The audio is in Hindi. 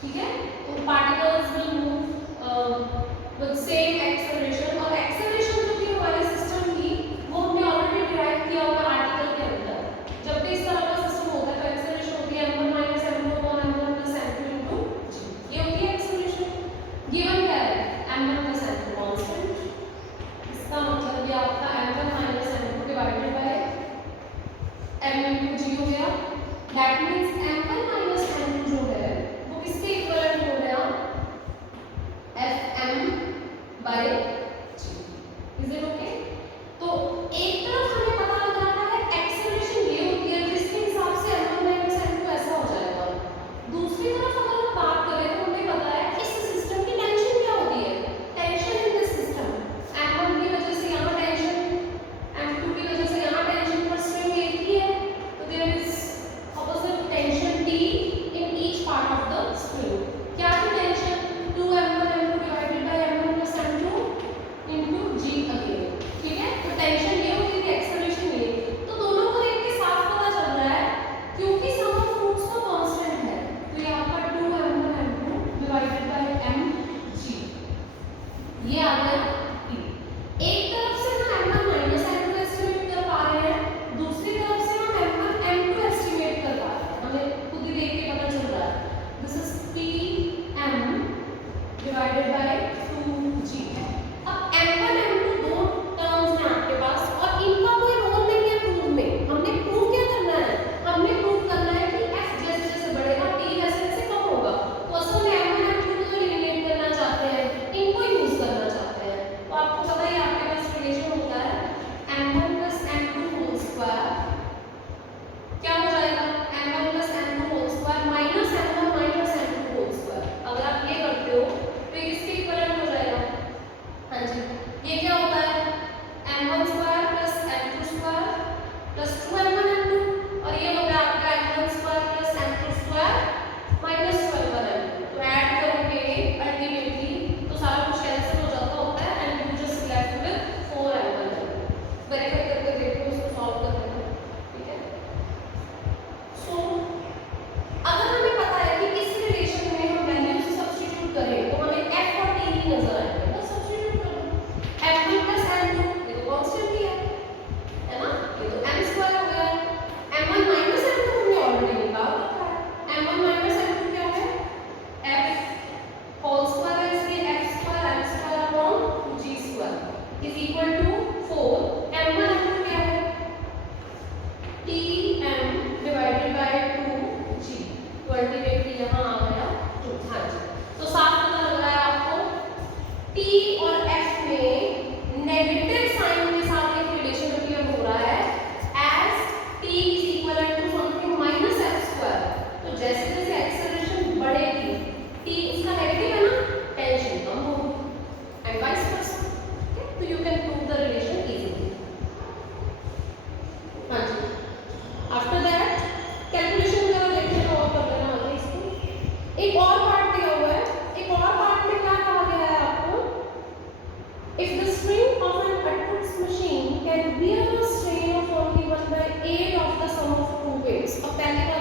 ठीक है। तो particles will move with same acceleration, और एक्सेलरेशन जो थी हमारे सिस्टम की वो हमने ऑलरेडी डिराइव किया होगा आर्टिकल के अंदर। जब भी इस तरह का सिस्टम होता है तो एक्सेलरेशन होती है m1 - m2 upon m1 plus m2 into g, ये होती है एक्सेलरेशन। गिवन क्या है m1 plus m2 कांस्टेंट, इसका मतलब ये आपका m1 minus m2 divided by m into g हो गया। That means m1 minus m2 जो है वो किसके इक्विवेलेंट हो गया, fm by g। Is it okay? तो एक तरफ हमें पता लगाना है एक्सेलरेशन ये होती है जिसके हिसाब से m1 minus m2 ऐसा हो जाएगा। दूसरी तरफ अगर हम बात करें तो हमें पता है इस सिस्टम की टेंशन क्या होती है, tension in this system m1 की वजह से यहाँ टेंशन, m2 की वजह से यहाँ टेंशन, पर स्ट्रिंग एक ही है तो there is opposite tension T in each part of the string। क्या है tension, 2m1 m2 divided by m1 plus m2 into g again। ठीक है, तो टेंशन ये होती है, एक्सेलरेशन ये। तो दोनों को देख के साफ पता चल रहा है क्योंकि सम ऑफ रूट्स तो कांस्टेंट है तो ये आपका 2m1 m2 divided by mg ये आ गया T। एक तरफ से हम m1 minus m2 एस्टिमेट कर पा रहे हैं, दूसरी तरफ से हम m1 m2 एस्टिमेट कर पा रहे हैं, हमें खुद ही देख के पता चल रहा है। This is Tm divided by 2g। अब m1 m2 दो टर्म्स हैं आपके पास और इनका कोई रोल नहीं है प्रूव में। हमने प्रूव क्या करना है, हमने प्रूव करना है कि f जैसे जैसे बढ़ेगा t वैसे वैसे कम होगा। तो असल में m1 m2 को एलिमिनेट करना चाहते हैं, इनको यूज करना चाहते हैं। तो आपको पता है आपके पास रिलेशन होता है m1 plus m2 whole square क्या हो जाएगा, m1 plus m2 whole square minus m1 minus m2 whole square. अगर आप ये करते हो तो ये किसके इक्विवेलेंट हो जाएगा, हाँ जी ये क्या होता है m1 square plus m2 square plus 2m1 m2, और ये हो गया आपका m1 square plus m2 square minus 12m2। तो ऐड करोगे अल्टीमेटली तो सारा कुछ कैंसिल हो जाता होता है and you just left with 4m1 m2। Verify करके देखो इसको सॉल्व करने में, ठीक है। सो अगर हमें पता है कि इस रिलेशन में हम वैल्यूज सब्स्टिट्यूट करें तो हमें f और t ही नजर आएंगे, बस सब्स्टिट्यूट कर दो। m1 plus m2 ये तो कांस्टेंट ही है ना, ये तो m स्क्वायर हो गया है। m1 minus m2 हमने ऑलरेडी निकाल रखा है, m1 minus m2 क्या है, f होल स्क्वायर है इसलिए f square m square upon g square is equal to 4। m1 m2 क्या है, Tm divided by 2g, तो अल्टीमेटली यहाँ आ गया 2। हाँ जी, तो साफ पता लग रहा है आपको t और f में नेगेटिव साइन के साथ एक रिलेशन अपीयर हो रहा है as t is equivalent to something minus f square। तो जैसे जैसे एक्सेलरेशन बढ़ेगी t उसका नेगेटिव है ना, टेंशन कम होगी and vice versa. So you can prove the relation easily. हाँ जी, आफ्टर दैट कैलकुलेशन वगैरह देखने का और कर लेना आगे इसको। एक और पार्ट दिया हुआ है, एक और पार्ट में क्या कहा गया है आपको, if the string of an Atwood's machine can bear a strain of only 1/8 of the sum of two weights। अब पहली बार